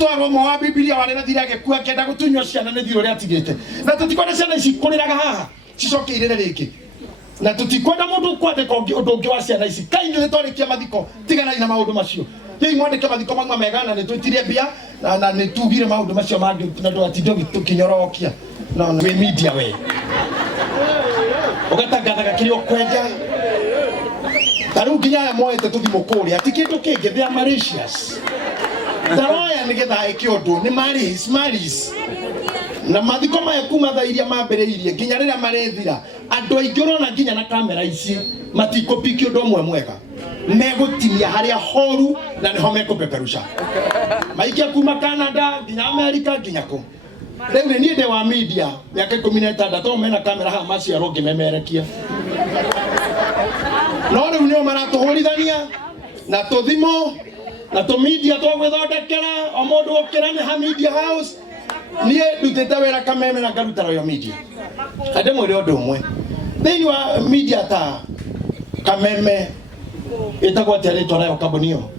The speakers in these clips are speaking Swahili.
twa wa Biblia wale na thira gekua kenda gutunywa ciana ne thiro ria tigite na tutikona ciana ici kuriraga haha cicoke irire riki na tutikwenda mundu kwandika undu ungi wa ciana ici kaini twarikia mathiko tigana ina maundu macio yei mwandike mathiko magma megana ni twitirie bia na ni tugire maundu macio mangi na ndo atindo tukinyorokia no we media we ugatangathaga kirio kwenda taru nginya moete tuthimo kuria atikindu kingi thia Mauritius taroya nigetha ikiondu ni maris na mathiko maya kuma thairia mambiriirie nginya riria marethira andu aingi urona nginya na kamera ici matikopiki undu mwe mwega megutinia haria horu na niho mekupeperusha maikia kuma Canada nginya America nginya ku riu ni nde wa media miaka 16 mena kamera ha maciaro ngimemerekia no riu nio maratuhurithania na tuthimo na to media to gwithondekera o mundu ukira ni ha media house nie ndutete wera kameme na ngaruta royo media ande mwire undu umwe thini wa media ta kameme itagwa tere torayo kabonio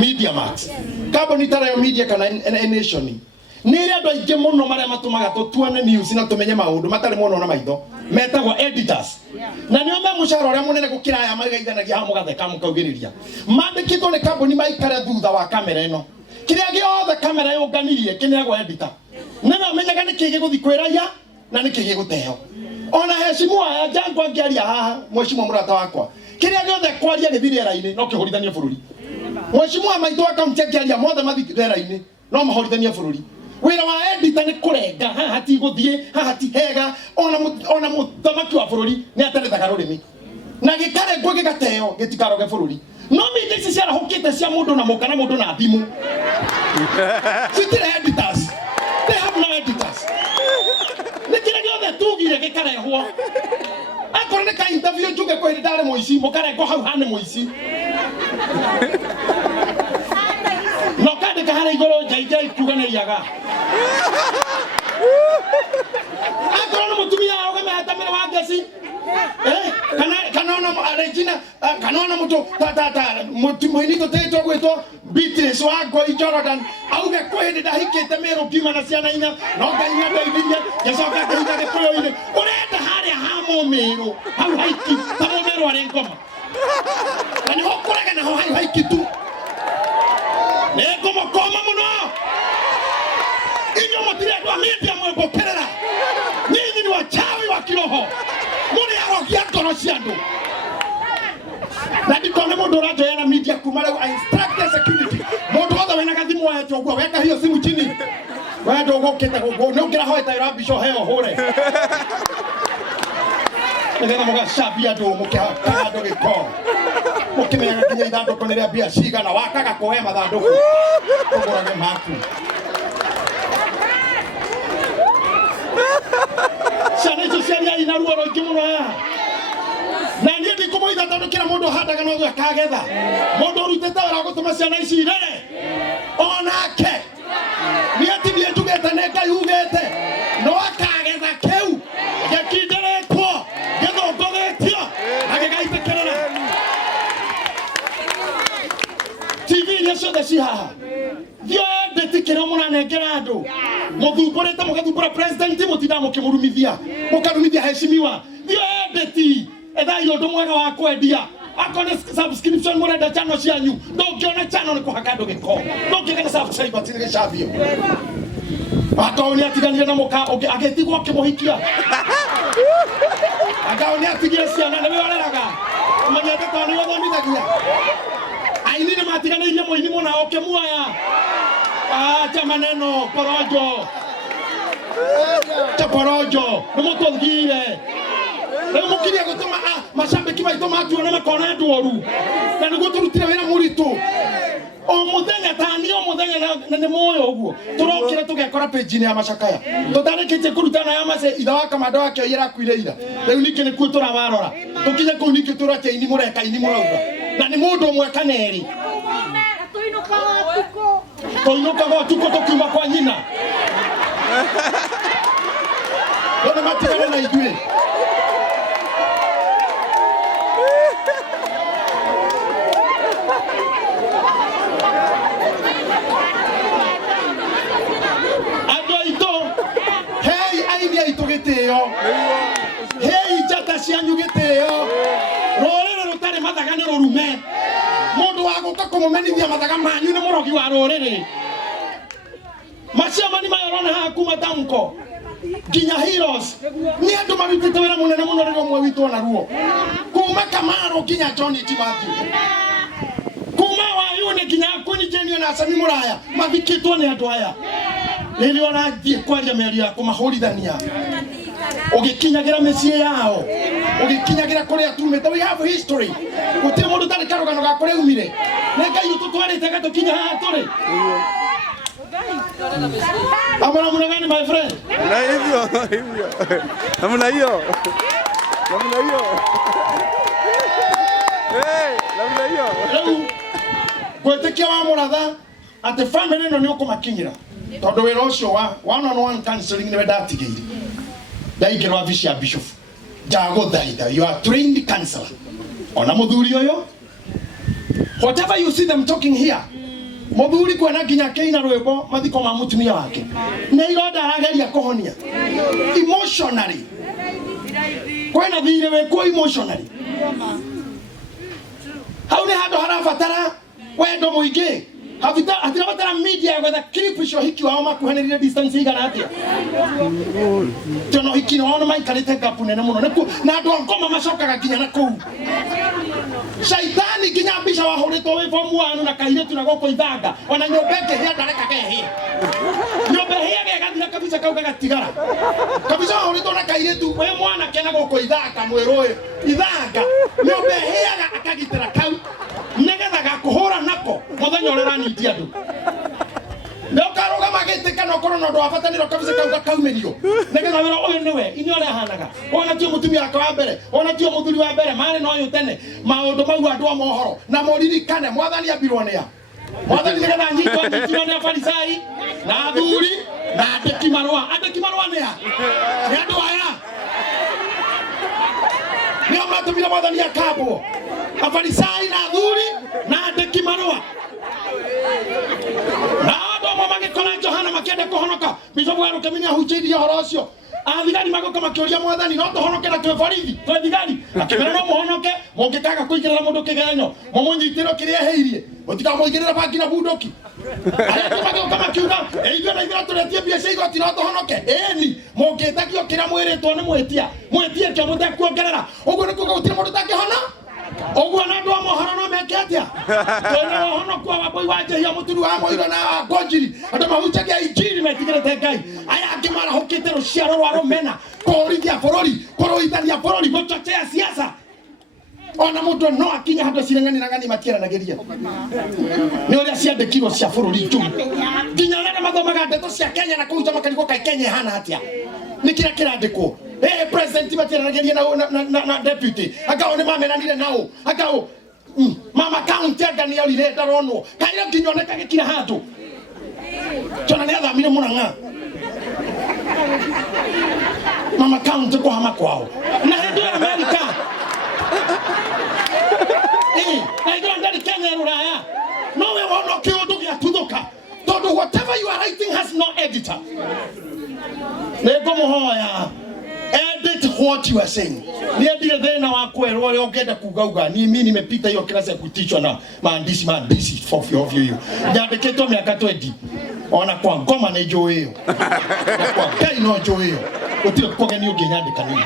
media max kaboni tarayo media kana nation ni ria andu aingi muno maria matumaga tutuane news na tumenye maundu matari muno na maitho metagwa editors na nio me mushara uria munene gukira aya magaithanagia ha mugatheka mukaugiriria mandikitwo ni kaboni maikare thutha wa kamera ino kiria giothe kamera yunganirie kineagwa editor nena menyaga ni kigi guthi kwiraya na ni kigi guteo ona heshimu aya jangwa ngiaria haha mheshimu murata wakwa kiria giothe kwaria githire raini no kihorithanie bururi mheshimu maitho akaunti ngiaria mothe mathikire raini no mahorithanie bururi wira wa editor ni kurenga haha ti guthie haha ti hega ona muthamaki wa bururi ni aterethaga rurimi na gikare ngwe gigateo gitikaroge bururi no media ici ciara hokite cia mundu na mukana mundu na thimu citire editors they have no editors nikire giothe tugire gikarehwo akora ni ka interview njuge ko ndare muici mukare ko hau hane muici no kande ka hare igoro jaijai tuganiriaga akora no mutumia oga mehatamira wa ngeci kana ona Regina kana ona mutu muinito teto gwetwo Beatrice wa Ngoi Jordan auge kwende ndahikite mero kiuma na ciana inya no ngainya ndeithie yacoka ngeitha gikuyu-ini urenda haria ha mumiru hau haiki ta mumiru ari ngoma na niho kurega naho haiki tu ne ngoma koma muno inyo mutire kwa media mwepokerera ninyi ni wachawi wa kiroho muri arogia ngoro cia andu na ndikone mundu urajoya media kuma rau instruct the security mundu wothe wena gathimu wetwo guo weka hiyo simu chini wendo gukite guo no ngira hoeta ira bisho heo hure ngetha mugashabia andu mukihaka andu giko mukimenyaga kinya ithanduku niria mbia cigana wakaga kuhe mathanduku ugurage maku ciana icio ciaria ina ruo rũingĩ mũno haha na niĩ ndikũmũitha tondũ kĩra mũndũ ahandaga no akagetha mũndũ ũrutĩte wĩra wa gũtũma ciana ici irere onake nĩetinie njugĩte nĩ Ngai ugĩte no akagetha kĩu gĩkindĩrĩtwo gĩthũngũthĩtio na gĩgaitĩkĩrĩra TV iria ciothe ci haha thio ndĩtikĩrwo mũranengera andũ muthumbũrĩte mũgathumbũra president mutinda mukimurumithia mukarumithia heshimiwa thio ndĩti ethai ũndũ mwega wa kwendia akone subscription murenda channel cianyu ndũngĩona channel nĩ kũhaka andũ gĩko ndũngĩona subscribe atĩ gĩcambio akaoni atiganire na muka agetigwo akĩmũhikia akaoni atigire ciana nĩ wĩreraga ũmenyete tondũ nĩ gũthomithagia aini nĩ matiganĩirie mũini mũna ũkĩmuoya acha maneno porojo chaporojo numuthugire leo mukiria gutuma mashabiki baito matuona makona ndoru na niguo turutire wira muritu o muthenya tani o muthenya na ne moyo uguo turokira tugekora page ni ya macakaya tutarikite kurutana ya mase ithawa kamando wake ira kwirira leo niki ni kutura warora tukinye ku niki turake ini mureka ini murauga na ni mundu umwe kaneri toinuka tuko tukiuma kwa nyina Dona matigana na ithuĩ kuonanithia mathaga manyu nĩ mũrogi wa rũrĩrĩ maciamani mayarona haha kuma Tamko nginya Heroes nĩ andũ marutĩte wĩra mũnene mũno rĩrĩa ũmwe witũ ona ruo kuma Kamaro nginya John Timathew kuma Wayune nginya Kuni Jenio na Sami Mũraya mathikĩtwo nĩ andũ aya rĩrĩa ũrathiĩ kwaria mĩario ya kũmahũrithania ũgĩkinyagira mĩciĩ yao ũgĩkinyagira kũrĩa tumĩte we have history gũtirĩ mũndũ tarĩ karũgano ga kũrĩa umire nĩ Ngai ũtũtwarĩte gatũkinya haha tũrĩ amana muna gani my friend na hivyo namna hiyo namna hiyo rĩu gwĩtĩkia wa mũratha atĩ family ĩno nĩ ũkũmakinyĩra tondũ wĩra ũcio wa one-on-one counseling nĩwe ndatigĩire ndaingĩra wabici ya bishop ndagũthaitha you are trained counselor ona mũthuri ũyũ whatever you see them talking here mũthuri kwena nginya keina rwĩmbo mathiko ma mũtumia wake nĩ ironda arageria kũhonia emotionally kwena thirĩ wĩkuo emotionally hau nĩ handũ harabatara wendo mũingĩ hatirabatara media gwetha clip icio hiki wao makuhanĩrire distance igana atĩa teno hiki wao maikarĩte gapu nene mũno na andũ a ngoma macokaga nginya na kũu shaitani nginya mbica wahũrĩtwo wĩ form 1 na kairĩtu na gũkũ ithanga ona nyũmba ĩngĩhĩa ndareka kehĩa nyũmba ĩhĩa gegathira kabisa kau gagatigara kabisa wahũrĩtwo na kairĩtu wĩ mwanake na gũkũ ithanga mwĩrũ ũyũ ithanga nyũmba ĩhĩaga akagitĩra kau nĩgetha gakũhũra nako mũthenya ũrĩa ũranyitia andũ nĩũkarũgama gĩtĩkana ũkorwo na ũndũ wa bata nĩro kabisa kau gakaumĩrio nĩgetha wĩra ũyũ nĩwe inyuĩ ũrĩa ahanaga ona tio mũtumia wake wa mbere ona tio mũthuri wa mbere marĩ na ũyũ tene maũndũ mau andũ a mohoro na mũririkane mwathani ambirwo nĩa mwathani nĩgetha anyitirwo nĩ afarisai na athuri na andĩki marũa nĩa nĩ andũ aya nĩo matũmire mwathani akambwo afarisai na athuri na andĩki marũa na andũ amwe magĩkora Johana makĩenda kũhonoka bishop wa Rũkemini ahunjĩirie ũhoro ũcio athigari magoka makĩũria mwathani no tũhonoke na twĩ borithi twĩ thigari akĩmera no mũhonoke mũngĩkaga kũingĩrĩra mũndũ kĩgenyo mũmũnyitĩrwo kĩrĩa ehĩirie mũtikamũingĩrĩra bangi na bunduki arĩa angĩ magoka makiuga ithuĩ na ithuĩ tũretie mbia cia igoti no tũhonoke ĩni mũngĩtagio kĩrĩa mwĩrĩtwo nĩ mwĩtie kĩo mũtekuongerera ũguo nĩ kuuga gũtirĩ mũndũ ũtangĩhona ũguo na andũ a mohoro no meke atĩa twĩna ũhonoku wa Wambui wa Njĩhia mũturi wa Mũiro na Ngũnjiri andũ mahunjagia injiri metigĩrĩte Ngai aya angĩ marahũkĩte rũciaro rwa rũmena kũrithia bũrũri kũrũithania bũrũri gũchochea siasa ona mũndũ no akinya handũ cirengani na ngani matieranagĩria nĩ ũrĩa ciandĩkirwo cia bũrũri tu nginya arĩa mathomaga ndeto cia Kenya na kũruta makarigwo kaĩ Kenya hana atĩa nĩ kĩrĩa kĩrandĩkwo president matieranagĩria na deputy akao nĩ mamenanire nao akao mama county angani yorire ndaronwo kaire nginya oneka gĩkira handũ tona nĩ athamire Mũrang'a mama county kũhama kwao na hĩndĩ ya America na igro ndari Kenya rũraya no we wona kĩũndũ gĩatuthũka tondũ whatever you are writing has no editor nĩngũmũhoya edit what you are saying niendire thĩna wa kwerwo ũrĩa ũngĩenda kuga mimi nimepita hiyo class ya kutishwa na maandishi ovyo hiyo nyandĩkĩtwo mĩaka 20 ona kwa ngoma nĩ njũĩ ĩyo kwa Ngai no njũĩ ĩyo gũtirĩ kũgeni ũngĩnyandĩka nini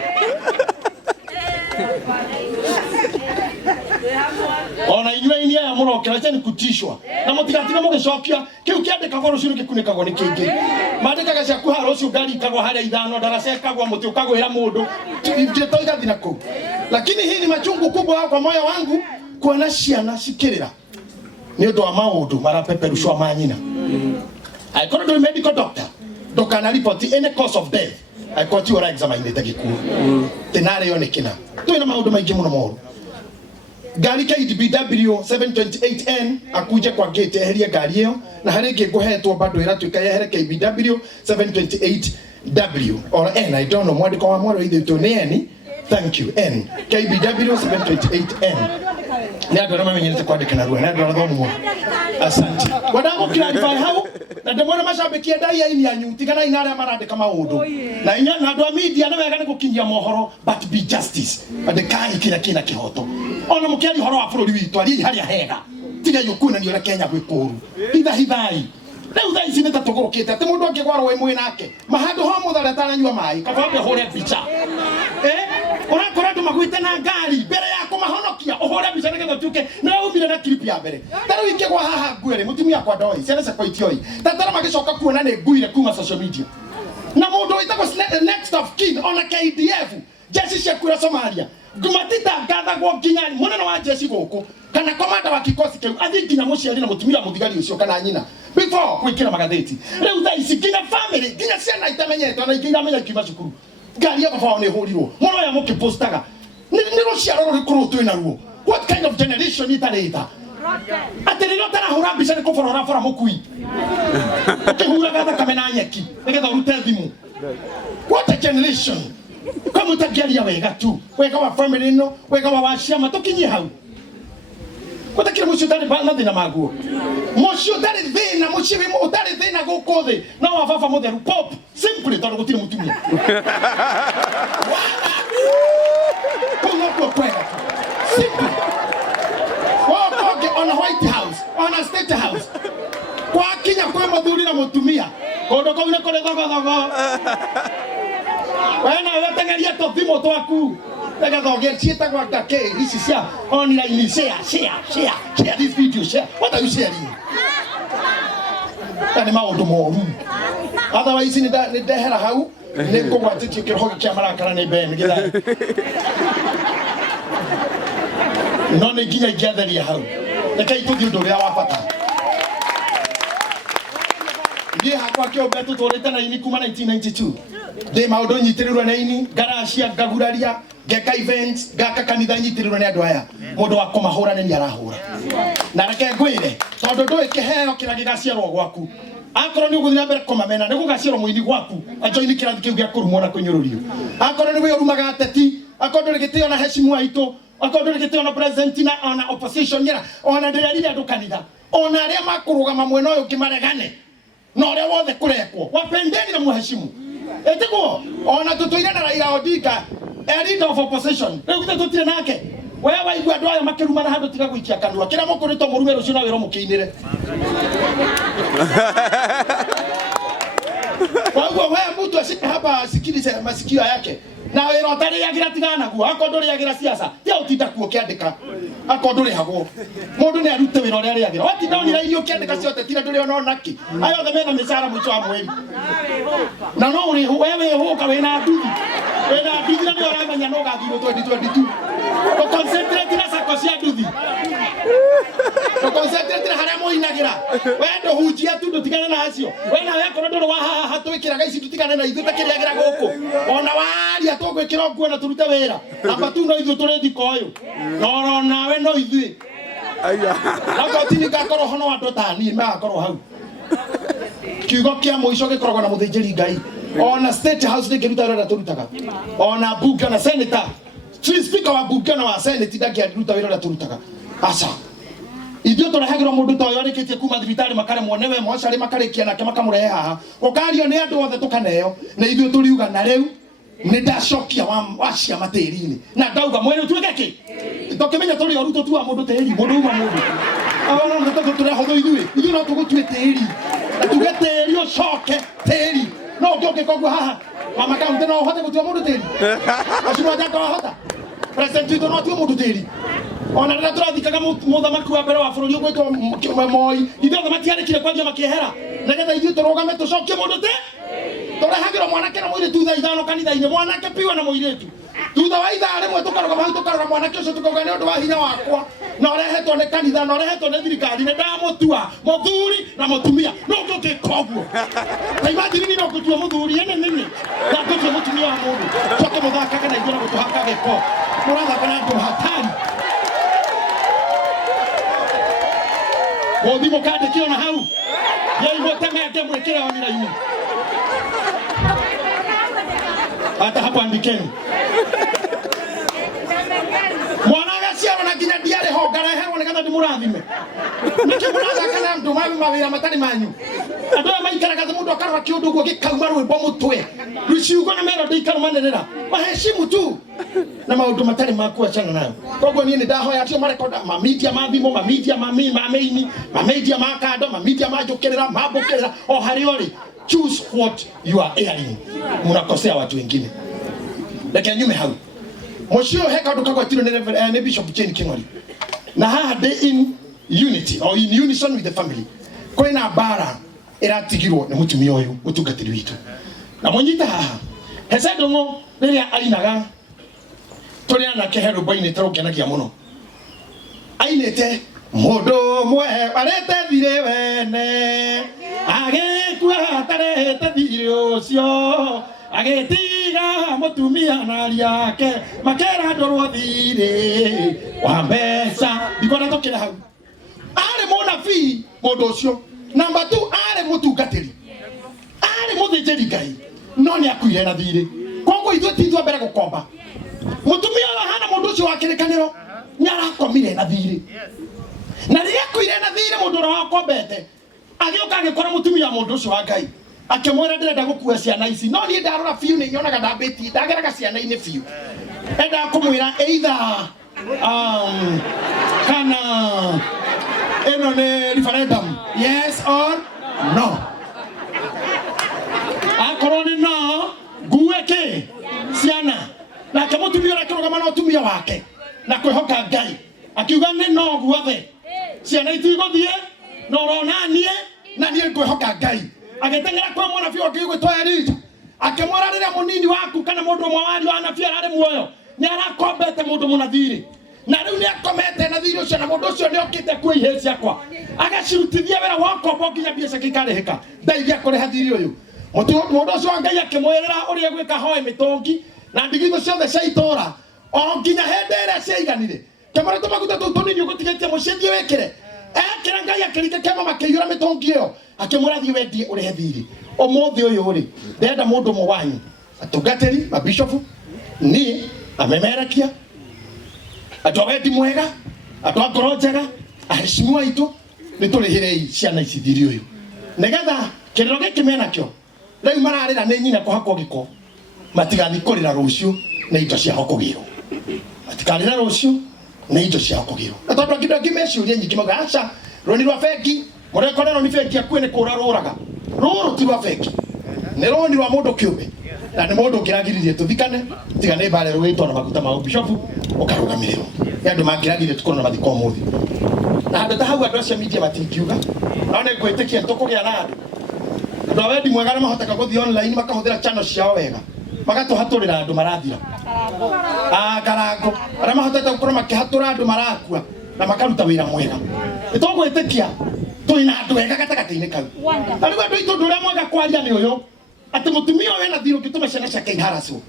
ona inyuĩ ya mũrokera cyane kutishwa na mũtigatige mũgĩcokia kĩu kĩandĩkagwo rũciũ gĩkunĩkagwo nĩ kĩngĩ mandĩkaga cia kuhara ũcio ngari ikagwo harĩa ithano daracekagwo mũtĩ ũkagwĩra mũndũ ndio igathi nako lakini hii ni machungu kubwa kwa moyo wangu kuona ciana cikĩrĩra nĩ ũndũ wa maũndũ marapeperushwa manyina I called the medical doctor na report any cause of death I caught you examine the gikuo tenare yonekena twina maũndũ maingĩ mũno moru gari KDBW 728N akuje kwa gate eherie gari hiyo na harĩ ingĩ ngũhetwo bado ĩratuĩka yehere KBW 728W or N I don't know mwandĩko wa mwero ithĩtwo nĩ N thank you N KBW 728N nĩ andũ arĩa mamenyerete kwandĩka na ruo nĩ andũ arĩa thomwo asante wadako clarify hau na ndemwona mashabikia dai ya ini yanyu tigana ina arĩa marandĩka maũndũ na inya na andũ a media nĩ wega nĩ gũkinyia mohoro but be justice andĩkai kĩrĩa kĩna kĩhoto ona mũkĩari horo wa bũrũri witũ ari harĩa hega tiga yukuna ni ora Kenya gwikuru hithai rĩu thaa ici nĩtatũgũrũkĩte atĩ mũndũ angĩgwarwo wĩ mwĩ nake mahandũ ho mũthara atananyua maĩ kabambe hũre mbica ũrakora andũ magwĩte na ngari mbere ya kũmahonokia ũhũre mbica nĩgetha ũtuĩke nĩwe umire na clip ya mbere tarĩu ingĩgwa haha nguĩrĩ mũtumia kwa ndoi ciana ciakwa itioi tatara magĩcoka kuona nĩ nguire kuma social media na mũndũ wĩtagwo next of kin ona KDF jeshi cia kura Somalia Gumatita gathagwo nginya munene wa jeshi gũkũ kana komanda wa kikosi kĩu athiĩ nginya mũciari na mũtumia mũthigari ũcio kana nyina before gwĩkĩra magathĩti rĩu thaa ici nginya family nginya ciana itamenyete ona ingĩ iramenya kiuma cukuru ngari ya baba nĩ hũrirwo mũno ya mũkĩpostaga nĩ rũciaro rũrĩkũ twĩ naruo what kind of generation itarĩ tha atĩ rĩrĩa ũtarahũra mbica nĩ kũbora ũrabora mũkui ũkĩhuraga thakame na nyeki nĩgetha ũrute thimũ what a generation kama utakiaria wega tu wega wa family no wega wa washama tukinyie hau kutakira mucio tari na thina maguo mucio tari thina mucio utari thina guku thi no wa baba mutheru pop simply tondu gutire mutumia kuno kwega simply on a White House on a State House kwa kinya kwa muthuri na mutumia kondo kau ne kore thogo wena wetengeria tothimo twaku tegathoge cietagwa ngake ici cia online share this video share what are you sharing tani maundu moru otherwise ni ndehera hau ni kugwatitio kiroho kia marakara ni ben githa no ni nginya ingiatheria hau rekei tuthii undu uria wa bata ndiye hakwa kiombe tutũrĩte na ini kuma 1992 de maundu nyitirirwo na ini garacia ngaguraria ngeka events ngaka kanitha nyitirirwo nĩ andũ aya mũndũ wa kũmahũra nĩ arahũra na reke ngwĩre tondũ ndũĩ kĩheo kĩrĩa gĩgaciarwo gwaku akorwo nĩ ũgũthiĩ na mbere kũmamena nĩ gũgaciarwo mũini gwaku ajoini kĩrathi kĩu gĩa kũrumwo na kũnyũrũrio akorwo nĩ we ũrumaga ateti akorwo ndũrĩ gĩtĩo na heshimu aitũ akorwo ndũrĩ gĩtĩo na president na ona opposition nyera ona ndĩrerire andũ kanitha ona arĩa makũrũgama mwena ũyũ ngĩmaregane na ũrĩa wothe kũrekwo wapendeni na mũheshimu etiko ona tutuire na Raila Odinga a leader of opposition rĩu gĩtĩ tũtire nake wewe waigua andũ aya makĩruma na handũ tiga gũikia kanua kĩrĩa mũkũrĩtwo mũrume rũciũ na wĩra mũkĩinĩre waigua wewe mtu ashike hapa asikilize masikio yake na wĩra ũtarĩagĩra tigana naguo akorwo ndũrĩagĩra siasa tia ũtinda kuo ũkĩandĩka akorwo ndũrĩhagwo mũndũ nĩ arute wĩra ũrĩa arĩagĩra watinda onira irio ũkĩandĩka ciothe tira ndũrĩ ona onaki ayothe mena mĩcara mũico wa mweri na no ũrĩhũ wewe hũka wĩna nduthi na nĩ ũramenya no ũgathurwo 2022 ũconcentrate na sako cia nduthi ũconcentrate na harĩa mũinagĩra we ndũhunjia tu ndũtigane na acio we nawe akorwo ndũrĩ wa haha twĩkĩraga ici tũtigane na ithuĩ takĩrĩagĩra gũkũ ona waria tũgwĩkĩra nguo na tũrute wĩra amba tu no ithuĩ tũrĩ thiko ũyũ no nawe no ithuĩ nakotini ngakorwo ho no andũ ta niĩ magakorwo hau kiugo kĩa mũico gĩkoragwo na mũthĩnjĩri Ngai ona State House nĩ kĩruta wĩra tũrutaga ona bunge na senator speaker wa bunge na wa senate ndangĩruta wĩra tũrutaga aca ithuĩ tũrehagĩrwo mũndũ ta ũyũ arĩkĩtie kuma thibitarĩ makaremwo nĩwe mocarĩ makarĩkia nake makamũrehe haha ũkario nĩ andũ othe tũkaneo na ithuĩ tũriuga na rĩu nĩ ndacokia wa ciama tĩri-inĩ na ndauga mwene ũtuĩke kĩ tũkĩmenya tũrĩ oru tũtua mũndũ tĩri mũndũ uma mũndũ ona nĩ tũrehũthwo ithuĩ no tũgũtue tĩri na tuge tĩri ũcoke tĩri no ũngĩũke koguo haha mama kaunti no ũhote gũtua mũndũ tĩri acio no njaka wahota president witũ no atue mũndũ tĩri ona rĩrĩa tũrathikaga mũthamaki wa mbere wa bũrũri ũgwĩtwo Moi ithuĩ othe matiarĩkire kwanjia makĩehera nĩgetha ithuĩ tũrũgame tũcokie mũndũ tĩri tũrehagĩrwo mwanake na mũirĩtu thaa ithano kanitha-inĩ mwanake piwa na mũirĩtu thutha wa ithaa rĩmwe tũkarũgama hau tũkarora mwanake ũcio tũkauga nĩ ũndũ wa hinya wakwa na ũrehetwo nĩ kanitha na ũrehetwo nĩ thirikari nĩ ndamũtua mũthuri na mũtumia no ngũgĩka ũguo na imagine no ngũtua mũthuri nĩ na ngũtua mũtumia wa mũndũ coke mũthakaga na ithuĩ na gũtũhaka gĩko mũrathaka na andũ hatari gũthi mũkandĩkĩrwo na hau yaimutemete mwĩkĩre onira-inĩ hata hapo andikeni mwana agaciarwo na nginya ndiarĩ ho ngareherwo nĩgetha ndĩmũrathime nĩkĩ mũrathaka na andũ mawĩra matarĩ manyu andũ aya maikaraga mundu akarwa kiundu guo gikauma rwimbo mutwe ruciugo na melody ikarumanirira maheshimu tu na maundu matari maku achana nayo koguo ni ndahoya acio marekoda ma media mathimo ma media mameini ma media makando ma media majukirira mabukirira o hari ori choose what you are airing munakosea watu wengine lakini nyume hau moshio heka ndukagwa tiro ne Bishop Jane King'ori na haha they in unity or in unison with the family kwina bara iratigirwo ni mutumia uyu utungatiri witu na munyita haha hesa ndongo riria ainaga turi anake herubaini tarukenagia muno ainete mundu mwe barete thire wene agekua tarete thire ucio agetiga mutumia na riake makera ndorwo thire wa mbeca ndikona tokira hau ari munabii mundu ucio number 2 ari mutungatiri ari muthijeri ngai no ni akuire na thire kongo ithu tithwa mbere gukomba mutumia wa hana mundu ucio wa kirikaniro ni arakomire na thire na riria kuire na thire mundu ro akombete agioka agikora mutumia mundu ucio wa ngai akimwera ndirenda gukua ciana ici no ni ndarora fiu ni nyonaga ndambeti ndageraga ciana ini fiu enda kumwira either kana eno ne referendum yes or no akoroni no gueke ciana na kamutumia rakiroga na utumia wake na kwihoka ngai akiuga ni no guothe ciana itigothie no ronanie na nie kwihoka ngai agetengera kwa mwana fio akigwitwa Elija akimwara riria munini waku kana mundu mwawari wa nafia ari muoyo ni arakombete mundu munathiri na riu ni akomete na thiri ucio na mundu ucio ni okite kwa ihe ciakwa agacirutithia wera wako bokinya biaca kikareheka ndaithia kureha thiri uyu mundu ucio ngai akimwerera uria gwika hoe mitongi na ndigitho ciothe cia itora o nginya hende ira ciaiganire kamara tumaguta tunini ugutigetie mucithie wekire ekira ngai akirike kema makiyura mitongi iyo akimurathi wedie urehe thiri omothi uyu ri ndenda mundu mwanyu atungatiri mabishofu ni amemerekia atwawendi mwega atwakoro njega aheshimiwa itu niturihirei ciana ici thiri uyu nigetha kiriro giki menakio riu mararira ni nyina kuhakwo giko matigathi kurira rucio na indo cia hokugiro matikarira rucio na indo cia hokugiro na tondu kindo kimeciuria nyingi mauga aca roni rwa feki murekorero ni feki akwene kuraruraga ruru ti rwa feki ni roni rwa mundu kiumbe na ni mundu ngiragiririe tuthikane tigane bare rwitwa na maguta ma bishop ukarugamiriro yandu mangiragire tukono na mathiko muthi na handu ta hau andu acio media matingiuga naone gwitikia tukugia na andu andu awendi mwega na mahoteka guthi online makahuthira channel ciao wega magatuhaturira andu marathira karango ara mahoteta gukora makihatura andu marakua na makaruta wira mwega itogwitikia tuina andu wega gatagati-ini kau arigo andu itu nduria mwega kwaria ni uyu ati mutumia we na thiro gitume ciana ciake iharacu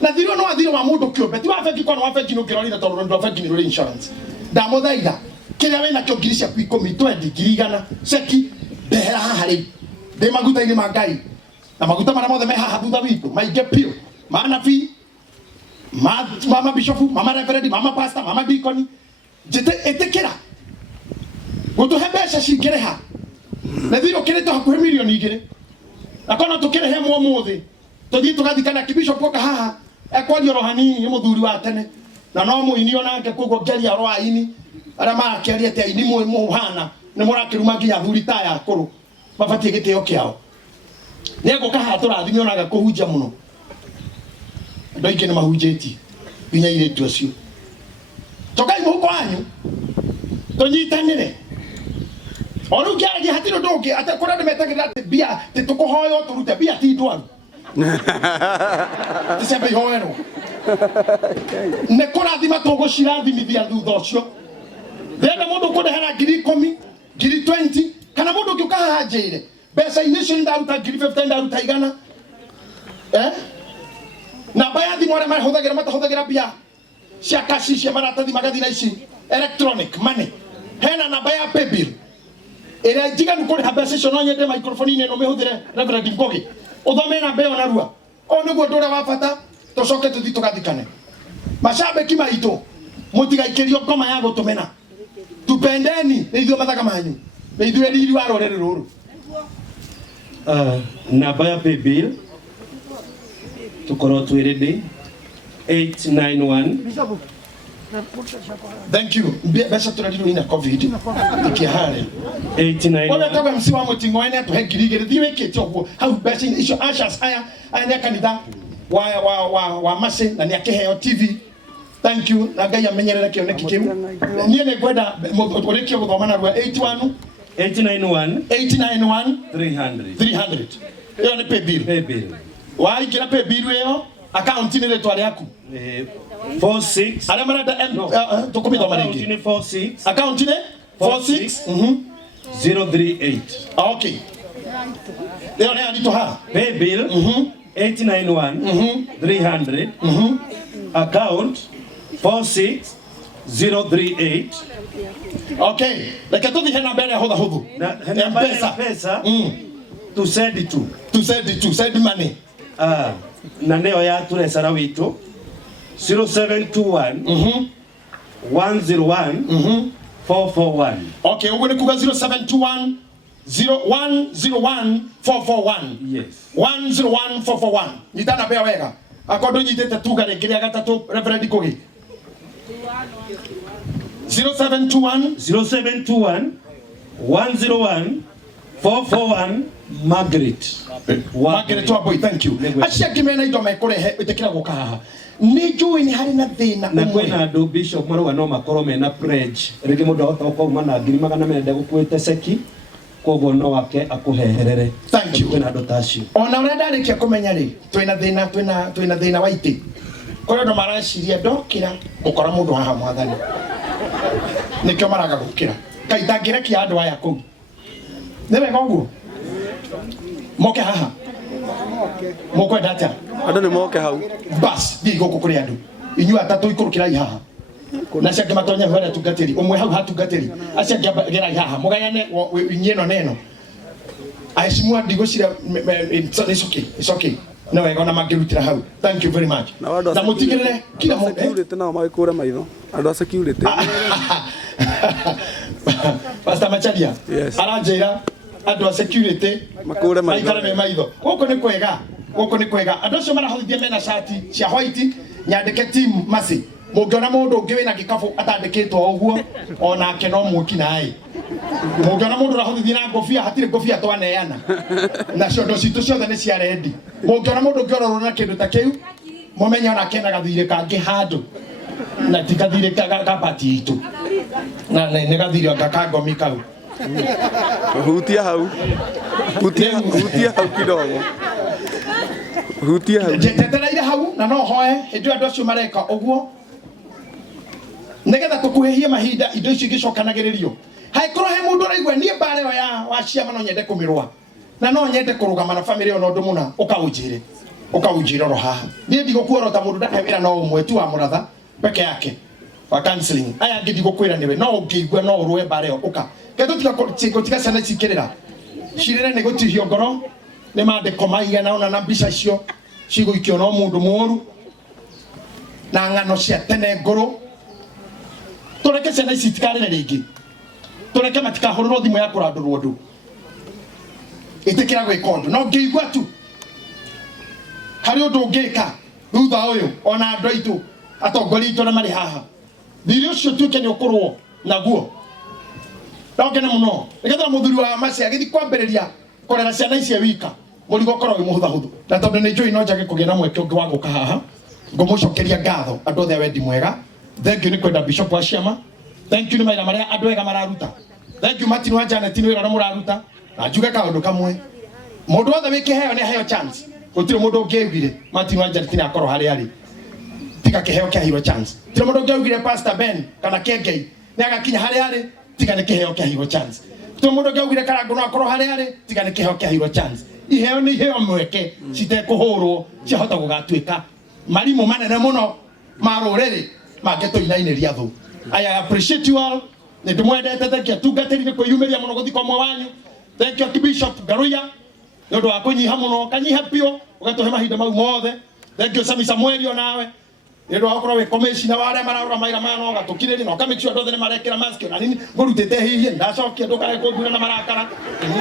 na thiro no athiro wa mundu kiumbe ti wa feki kwa no wa feki no kirorira tondu ndo feki ni insurance ndamuthaitha kiria wina kio ngiri ciaku 10 20 ngiri igana ceki ndehera haha ri ndi maguta-ini ma ngai na maguta maria mothe me haha thutha witu maingi pio manabii mama bishop mama reverend mama pastor mama deacon jete etekera gutuhe mbeca cingireha na thiro kirito hakuhe milioni igiri akono tukirehe muomuthi tuthii tugathikana kibishop oka haha ekwario rohanini muthuri wa tene na no muini onake kugo ngeria roaini ara makeria te ini muhana ni murakiruma nginya thuri taya akuru mabatie gitio kiao nego kaha turathimio naga kuhunja muno ndo ingine mahunjeti binya ile tuacio tokai muko anyu tonyitanire oru kiaragia hatiro ndoke atakora ndemetagira bia titukuhoyo turute bia ti ndwaru tisembe hoero ne kurathima tugucirathimithia thutha ucio ndenda mundu kudehera ngiri 10 ngiri 20 kana mundu ngiuka hanjire mbeca initially ndaruta ngiri 15 ndaruta igana na baya thimu aria mahuthagira matahuthagira bia cia kaci cia maratathi magathi na ici electronic money hena namba ya paybill ira njiganu kuri mbeca icio no nyende microphone ino mihuthire Reverend Ngogi uthome namba iyo narua o niguo ndura wa bata tucoke tuthi tugathikane mashabiki maitu mutigaikirio ngoma ya gutumena tupendeni ni ithuĩ mathaga manyu ni ithuĩ riri wa rũrĩrĩ rũrũ namba ya paybill tukorwo twi ready 891. Thank you. Besa tunadiru ina COVID. Ikihare. 891. Ola tawe msiwa mutingo ene to hegirigere diwe kete ogwo. How besa isho ashas aya anya kanitha wa mase na niakeheo TV. Thank you. Na Ngai amenyerera kioneki kiu. Nie ne gwenda murekio guthomana rwa 891 300. Iyo ni paybill. Wa ikira paybill yo account ni retwa yaku. 46 Ala marada tukumithoma ringi. 46 Account ni 46 038. Okay. Leo ni anito ha. Paybill 891 300. Account 46038. Okay. Like to the namba ya hudhu. Na pesa to send it to send money. Na neo ya turesara witu 0721 101 441. Okay, ugo ni kuga 0721 0101 441. Yes. 101 441. Nitana bea wega. Akodo nyitete tugare kiria gatatu Reverend Kogi. 0721 101 441 Margaret Waboy, thank you. Acia kimena indo mekurehe itekira gukaha. Ni jui ni hari na thina na kwena andu bishop marwa no makorwo mena pledge rigi mundu ahota gukoma na 200 gukwite seki koguo no wake akuheherere. Thank you. Kwena andu tacio ona ure ndarikia kumenya ri twina thina wa ite koyo ndo marashiria ndokira gukora mundu haha mwathani nikyo maraga gukira kaitangire kia andu aya kuu ni wega uguo moke haha mokwenda atia Andu ni moke hau bas bi goko kuri andu inyu atatu ikurukira haha na cia matonya hwara tungatiri umwe hau hatungatiri acia gera haha mugayane inyeno neno aishimwa ndigocira it's okay no wega ona mangirutira hau. Thank you very much. Na mutigirire kila mundu security nao magikura maitho andu a security Pastor Macharia aranjira andu a security makure maitho goko ni kwega andu acio marahotithia mena shati cia white nyandike team masi mungiona mundu ungi wina gikabu atandikitwo uguo onake no muki nae mungiona mundu rahotithia na ngofia hatire ngofia twaneana na ciondo citu ciothe ni cia rendi mungiona mundu ngiororwo na kindu ta kiu mumenya ona kena gathire kangi handu na tikathire kabati itu na ne gathire ngakangomi kau hutia hau kidogo hutia hau jetetera hau na no hoe hindu andu acio mareka uguo negetha tukuhehia mahinda indo icio igicokanagiririo haikoro he mundu araigua nie mbare ya waciama no nyende kumirwa na no nyende kurugama na family ono ndu muna ukaujire ro haha nie ndigũkuora ta mundu ndaka wira no umwe tu wa muratha peke yake wa counseling aya ndigũkwira niwe no ũngĩigua no ũrũe mbare yo uka keto tiga sana cikirira cirire ni gutihio ngoro ni mandĩko maigana ona na mbica cio cigũikio no mundu mũru na ng'ano cia tene ngũrũ tureke ciana ici itikarĩre rĩngĩ tureke matikahũrĩrwo thimũ ya kũrandũrwo ndũ ĩtĩkĩra gwĩka ũndũ no ngĩigua tu harĩ ũndũ ũngĩka thutha ũyũ ona andũ aitũ atongoria aitũ na marĩ haha thirĩ ũcio tuĩke nĩ ũkũrwo naguo ndokene mũno nĩgetha mũthuri wa Masi agĩthiĩ kwambĩrĩria kũrera ciana icio wika mũrigo ũkorwo wĩ mũhũthahũthũ na tondũ nĩ njũĩ no njage kũgĩa na mweke ũngĩ wa gũka haha ngũmũcokeria ngatho andũ othe a wendi mwega. Thank you ni kwenda Bishop wa Ciama. Thank you ni maira maria andu ega mararuta. Thank you Martin wa Janet ni wira na muraruta na njuge kaundu kamwe mundu wothe wikiheo ni heo chance gutire mundu ungiugire Martin wa Janet ni akorwo hari ari tika kiheo kia hero chance tire mundu ungiugire Pastor Ben kana Kengei ni agakinya hari ari tika ni kiheo kia hero chance tire mundu ungiugire Karangu no akorwo hari ari tika ni kiheo kia hero chance iheo ni heo mweke citekuhurwo ciahota gugatuika marimu manene muno maruriri mageto inainiria thu. I appreciate you all. Nindimwendete, thank you tungatiri ni kwiyumiria muno guthika mwe wanyu. Thank you Bishop Garuya nondu wa kunyiha muno kanyiha pio ugatuhe mahinda mau mothe. Thank you Sami Samuel onawe nondu wa gukorwo wi commissioner wa aria mararora maira mano gatukiriri no kamake sure ndothe ni marekira mask na nini ngurutite hihi ndacokia ndukare kungura na marakara